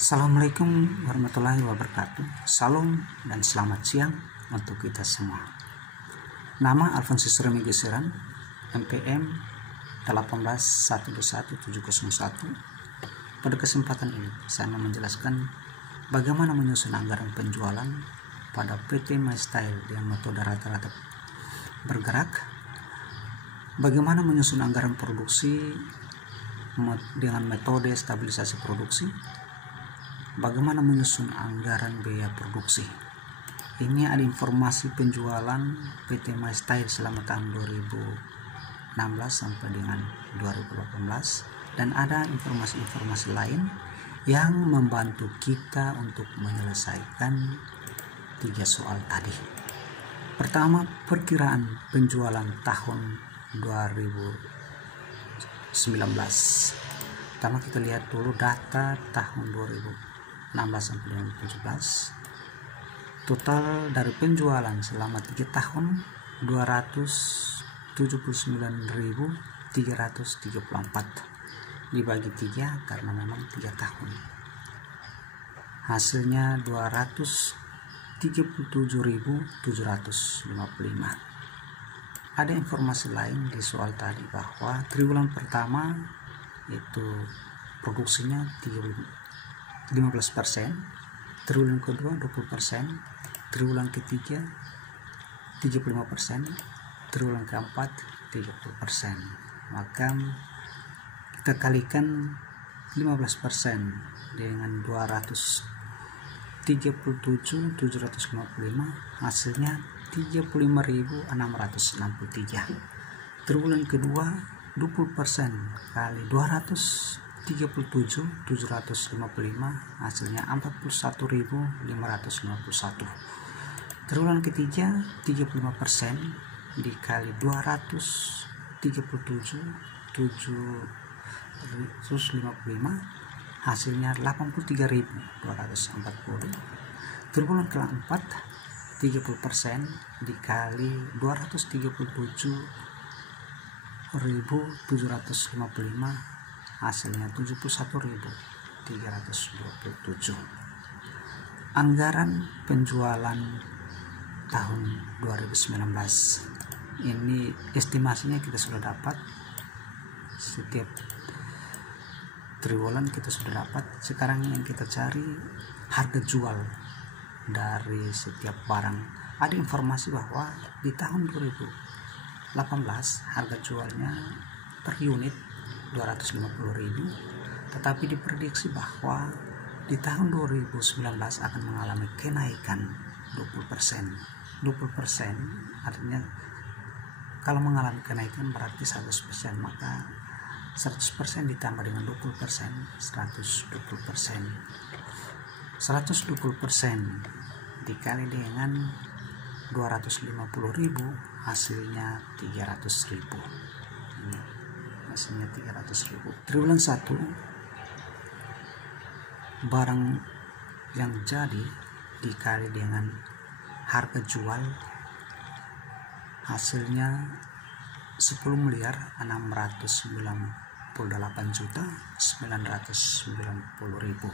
Assalamualaikum warahmatullahi wabarakatuh. Salam dan selamat siang untuk kita semua. Nama Alfonsus Remi Geseran, MPM 1811701. Pada kesempatan ini saya mau menjelaskan bagaimana menyusun anggaran penjualan pada PT MyStyle dengan metode rata-rata bergerak, bagaimana menyusun anggaran produksi dengan metode stabilisasi produksi, bagaimana menyusun anggaran biaya produksi. Ini ada informasi penjualan PT MyStyle selama tahun 2016 sampai dengan 2018, dan ada informasi-informasi lain yang membantu kita untuk menyelesaikan 3 soal tadi. Pertama, perkiraan penjualan tahun 2019. Pertama kita lihat dulu data tahun 2016 sampai 2017. Total dari penjualan selama 3 tahun 279.334 dibagi 3 karena memang 3 tahun. Hasilnya 237.755. Ada informasi lain di soal tadi bahwa triwulan pertama itu produksinya 15%, triwulan kedua 20%, triwulan ketiga 35%, triwulan keempat 30%. Maka kita kalikan 15% dengan 237.755, hasilnya 35.663. Triwulan kedua 20% kali 237.755, hasilnya 41.551. Triwulan ketiga 35% dikali 237.755, hasilnya 83.240. Triwulan keempat 30% dikali 237.755, hasilnya 71.327. Anggaran penjualan tahun 2019 ini estimasinya kita sudah dapat, setiap triwulan kita sudah dapat. Sekarang yang kita cari harga jual dari setiap barang. Ada informasi bahwa di tahun 2018 harga jualnya per unit 250.000, tetapi diprediksi bahwa di tahun 2019 akan mengalami kenaikan 20%. 20% artinya kalau mengalami kenaikan berarti 100%, maka 100% ditambah dengan 20%, 120%. 120% dikali dengan 250.000, hasilnya 300.000. Ini hasilnya 300.000. Triwulan 1, barang yang jadi dikali dengan harga jual, hasilnya 10.698.990.000.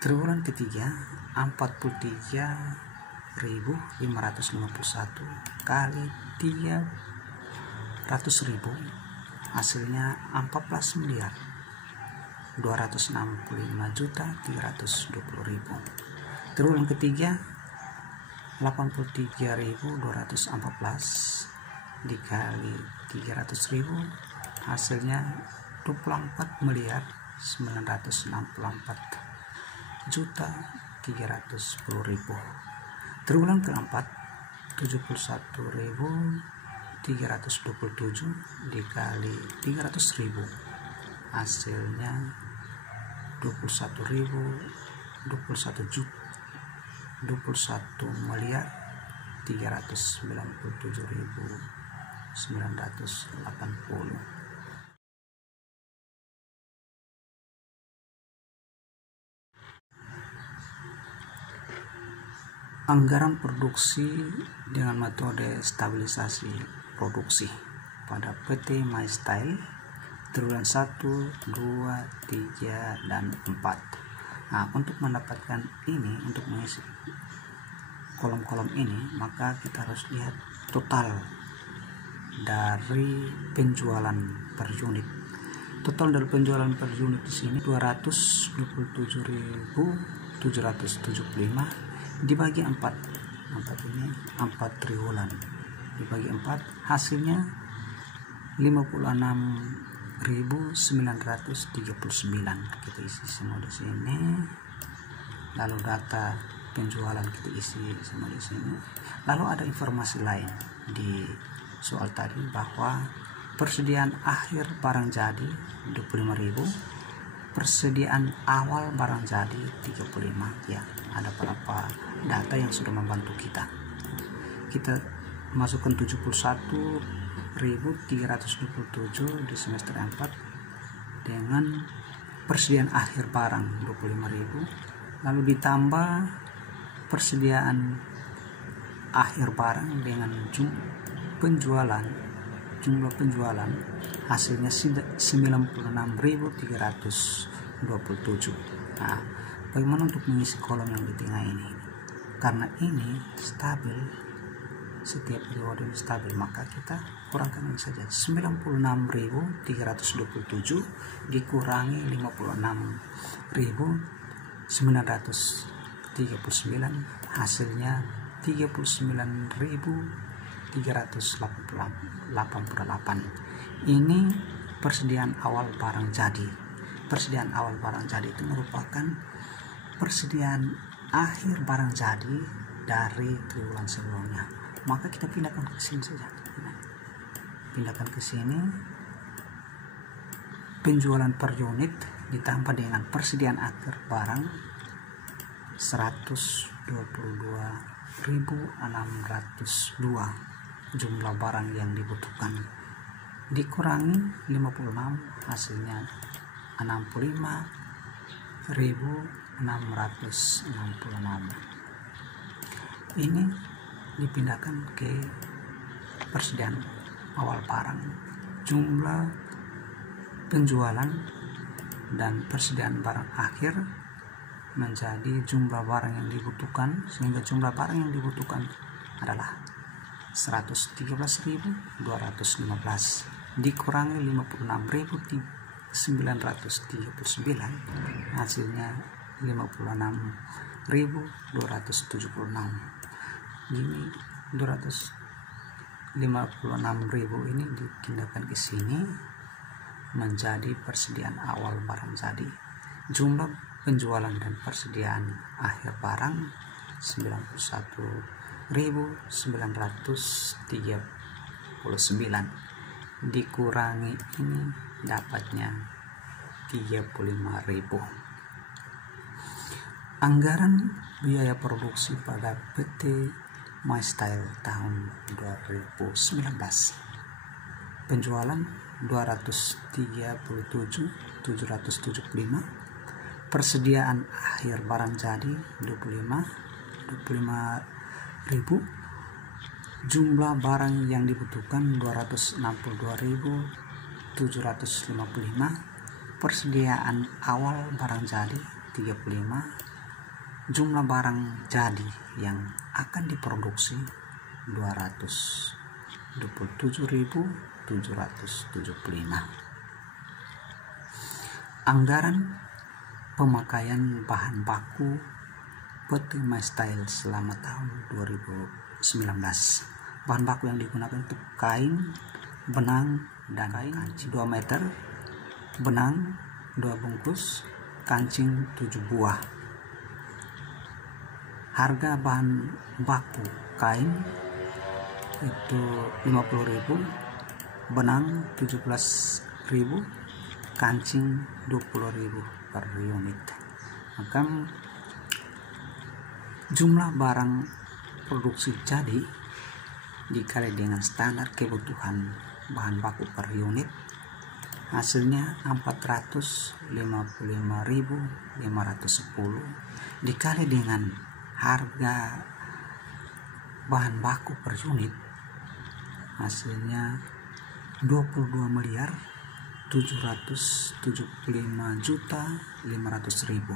Triwulan ketiga 43.551 kali 300.000, hasilnya 14.265.320.000. Triwulan ketiga 83.214 dikali 300.000, hasilnya 24.964.310.000. Triwulan keempat 71.327 dikali 300.000, hasilnya 21.397.980. Anggaran produksi dengan metode stabilisasi produksi pada PT MyStyle triwulan 1, 2, 3, dan 4. Nah, untuk mendapatkan ini, untuk mengisi kolom-kolom ini, maka kita harus lihat total dari penjualan per unit. Total dari penjualan per unit di sini 227.775 dibagi 4 ini 4 triwulan dibagi 4, hasilnya 56.939. Kita isi semua di sini. Lalu data penjualan kita isi semua di sini. Lalu ada informasi lain di soal tadi bahwa persediaan akhir barang jadi 25.000, persediaan awal barang jadi 35. Ya, ada beberapa data yang sudah membantu kita. Kita masukkan 71.327 di semester 4 dengan persediaan akhir barang 25.000, lalu ditambah persediaan akhir barang dengan jumlah penjualan hasilnya 96.327. Nah, bagaimana untuk mengisi kolom yang di tengah ini? Karena ini stabil, setiap periode stabil, maka kita kurangkan ini saja. 96.327 dikurangi 56.939, hasilnya 39.388. Ini persediaan awal barang jadi. Persediaan awal barang jadi itu merupakan persediaan akhir barang jadi dari triwulan sebelumnya. Maka kita pindahkan ke sini saja. Pindahkan ke sini. Penjualan per unit ditambah dengan persediaan akhir barang 122.602 jumlah barang yang dibutuhkan, dikurangi 56, hasilnya 65.666. Ini dipindahkan ke persediaan awal barang, jumlah penjualan dan persediaan barang akhir menjadi jumlah barang yang dibutuhkan, sehingga jumlah barang yang dibutuhkan adalah 113.215 dikurangi 56.939, hasilnya 56.276. Ini 256.000 ini dipindahkan ke sini menjadi persediaan awal barang jadi. Jumlah penjualan dan persediaan akhir barang 91.939 dikurangi ini dapatnya 35.000. Anggaran biaya produksi pada PT MyStyle tahun 2019. Penjualan 237.775, persediaan akhir barang jadi 25.000, jumlah barang yang dibutuhkan 262.755, persediaan awal barang jadi 35, jumlah barang jadi yang akan diproduksi 227.775. Anggaran pemakaian bahan baku PT MyStyle selama tahun 2019. Bahan baku yang digunakan untuk kain, benang, dan kancing 2 meter, benang 2 bungkus, kancing 7 buah. Harga bahan baku kain itu 50.000, benang 17.000, kancing 20.000 per unit. Maka jumlah barang produksi jadi dikali dengan standar kebutuhan bahan baku per unit, hasilnya 455.510 dikali dengan harga bahan baku per unit, hasilnya 22.775.500.000.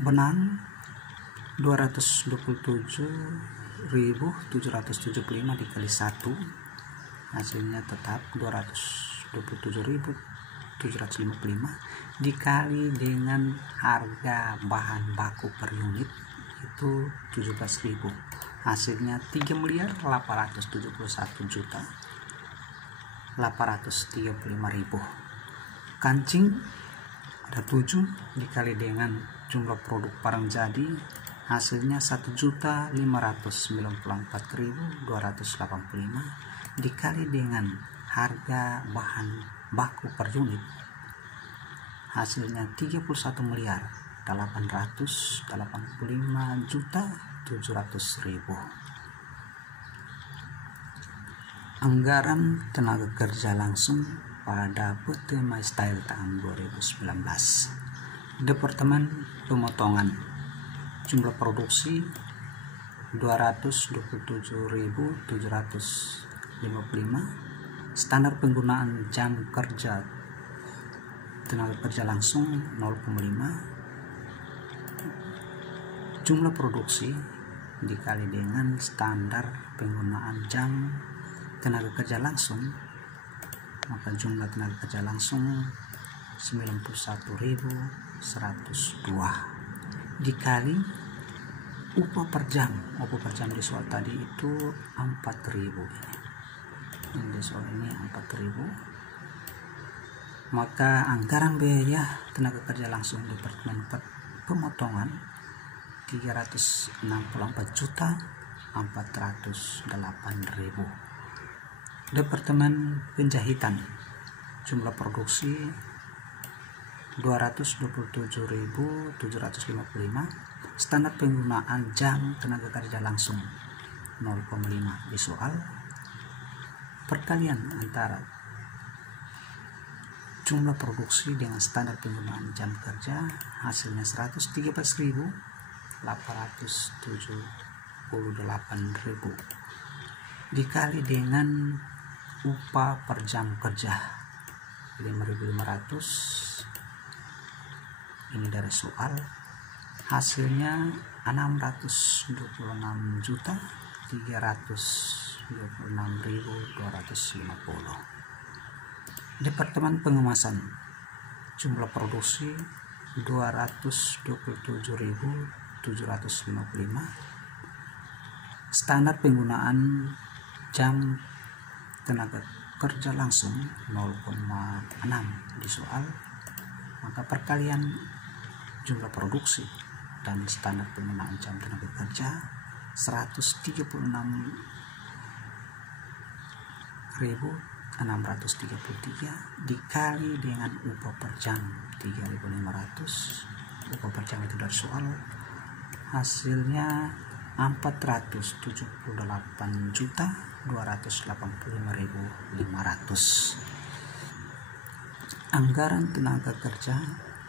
Benang 227.775 dikali 1, hasilnya tetap 227.755 dikali dengan harga bahan baku per unit itu 17.000, hasilnya 3.871.835.000. Kancing ada 7 dikali dengan jumlah produk barang jadi, hasilnya 1.594.285 dikali dengan harga bahan baku per unit, hasilnya 31.885.700.000. Anggaran tenaga kerja langsung pada PT MyStyle tahun 2019. Departemen pemotongan, jumlah produksi 227.755, standar penggunaan jam kerja tenaga kerja langsung 0,5, jumlah produksi dikali dengan standar penggunaan jam tenaga kerja langsung, maka jumlah tenaga kerja langsung 91.102 dikali upah per jam. Upah per jam di soal tadi itu 4.000. Ini di soal ini 4.000. Maka anggaran biaya tenaga kerja langsung Departemen Pemotongan 364.408.000. Departemen Penjahitan, jumlah produksi 227.755, standar penggunaan jam tenaga kerja langsung 0,5 di soal. Perkalian antara jumlah produksi dengan standar penggunaan jam kerja, hasilnya 113.878.000 dikali dengan upah per jam kerja 5.500. Ini dari soal, hasilnya 626.326.250. Departemen Pengemasan, jumlah produksi 227.755, standar penggunaan jam tenaga kerja langsung 0,6 di soal. Maka perkalian jumlah produksi dan standar penggunaan jam tenaga kerja 136.633 dikali dengan upah per jam 3.500. Upah per jam itu dari soal, hasilnya 478.285.500. Anggaran tenaga kerja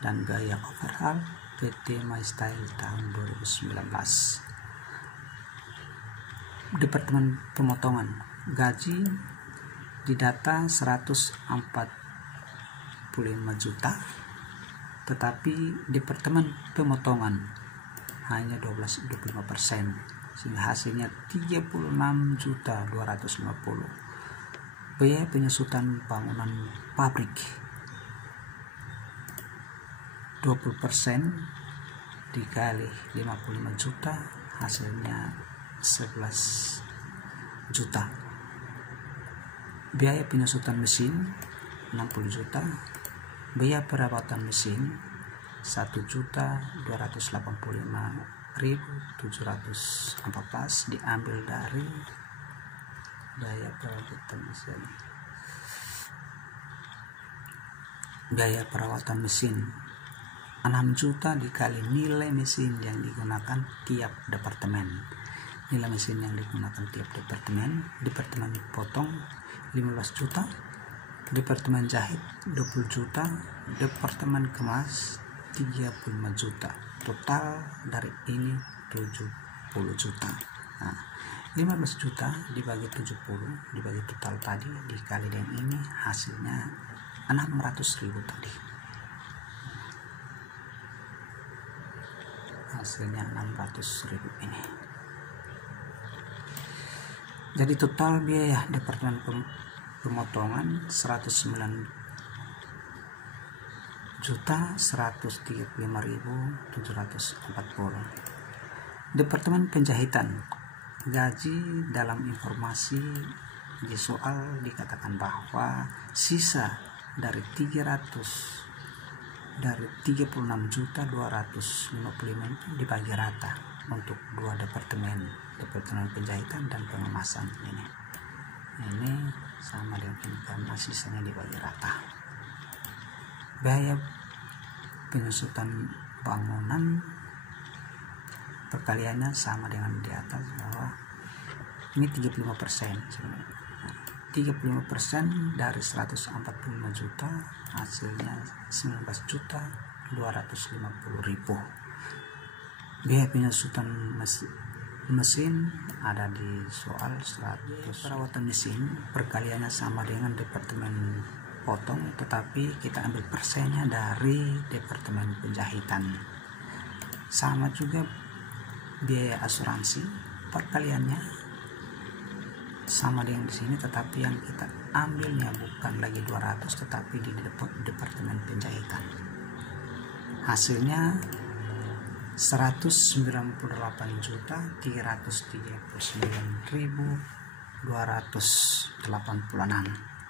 dan biaya overall PT MyStyle tahun 2019. Departemen Pemotongan, gaji didata 145 juta, tetapi Departemen Pemotongan hanya 25%, sehingga hasilnya 36.250. Biaya penyusutan bangunan pabrik 20% dikali 55 juta, hasilnya 11 juta. Biaya penyusutan mesin 60 juta, biaya perawatan mesin 1.285.714 diambil dari biaya perawatan mesin. Biaya perawatan mesin 6 juta dikali nilai mesin yang digunakan tiap departemen. Nilai mesin yang digunakan tiap departemen: Departemen Potong 15 juta, Departemen Jahit 20 juta, Departemen Kemas 35 juta. Total dari ini 70 juta. Nah, 15 juta dibagi 70 dibagi total tadi dikali dengan ini, hasilnya 600.000 tadi. hasilnya 600.000 ini. Jadi total biaya departemen pemotongan 109.135.740. Departemen penjahitan gaji, dalam informasi di soal dikatakan bahwa sisa dari 36.255 itu dibagi rata untuk dua departemen penjahitan dan pengemasan ini sama dengan ini karena sisanya dibagi rata. Biaya penyusutan bangunan perkaliannya sama dengan di atas bahwa ini 35% sebenarnya. 35% dari 145 juta hasilnya 19.250.000. Biaya penyusutan mesin ada di soal 100. Perawatan mesin perkaliannya sama dengan departemen potong, tetapi kita ambil persennya dari departemen penjahitan. Sama juga biaya asuransi perkaliannya sama dengan di sini, tetapi yang kita ambilnya bukan lagi 200 tetapi di departemen penjahitan. Hasilnya 199.339.286.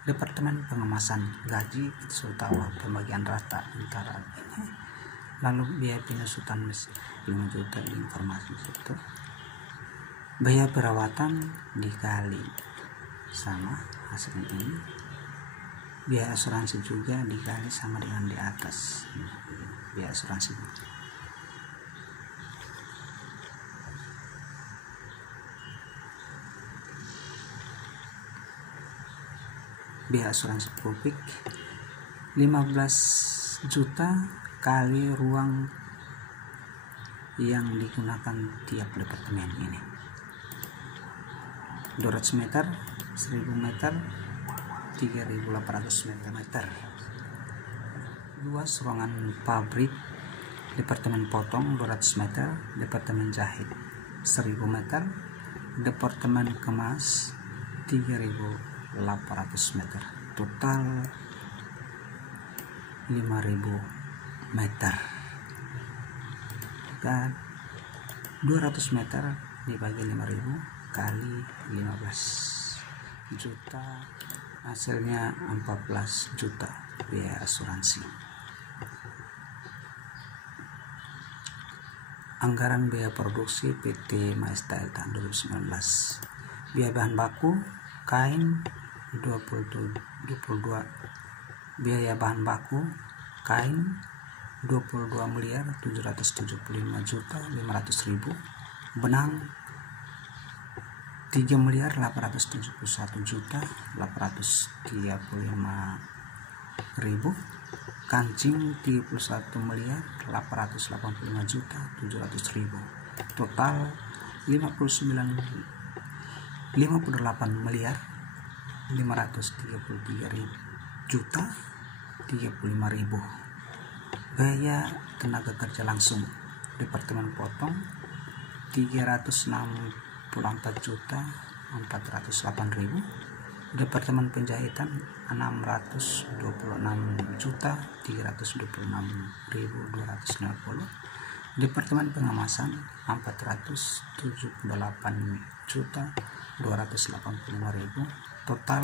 Departemen pengemasan gaji itu tahu pembagian rata antara ini. Lalu biaya penyusutan mesin 5 juta informasi itu. Biaya perawatan dikali sama hasilnya ini. Biaya asuransi juga dikali sama dengan di atas. Biaya asuransi. Biaya asuransi publik 15 juta kali ruang yang digunakan tiap departemen ini. 200 meter, 1000 meter, 3.800 meter. Luas ruangan pabrik departemen potong 200 meter, departemen jahit 1000 meter, departemen kemas 3.800 meter. Total 5.000 meter. Dan 200 meter dibagi 5.000 kali 15 juta hasilnya 14 juta biaya asuransi. Anggaran biaya produksi PT Maestyle tahun 2019. Biaya bahan baku kain 22. Biaya bahan baku kain 22.775.500.000. Benang 3.871.835.000. Kancing 31.885.700.000. Total 58.533.035.000. Biaya tenaga kerja langsung departemen potong 364.408.000. Departemen penjahitan 626.326.250. Departemen pengemasan 478.285.000. Total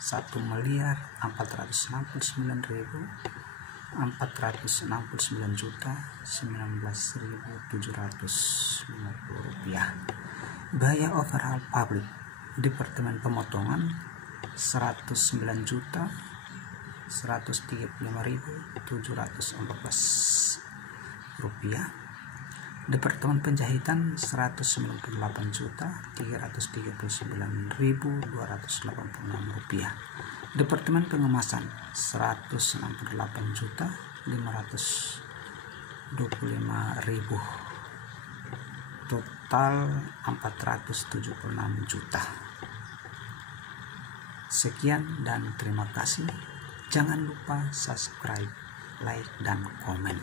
1.469.19.750 rupiah. Biaya overall publik departemen pemotongan 109.135.714 rupiah. Departemen penjahitan 198.339.286 rupiah. Departemen pengemasan 168.525.000. Total 476 juta. Sekian dan terima kasih. Jangan lupa subscribe, like, dan komen.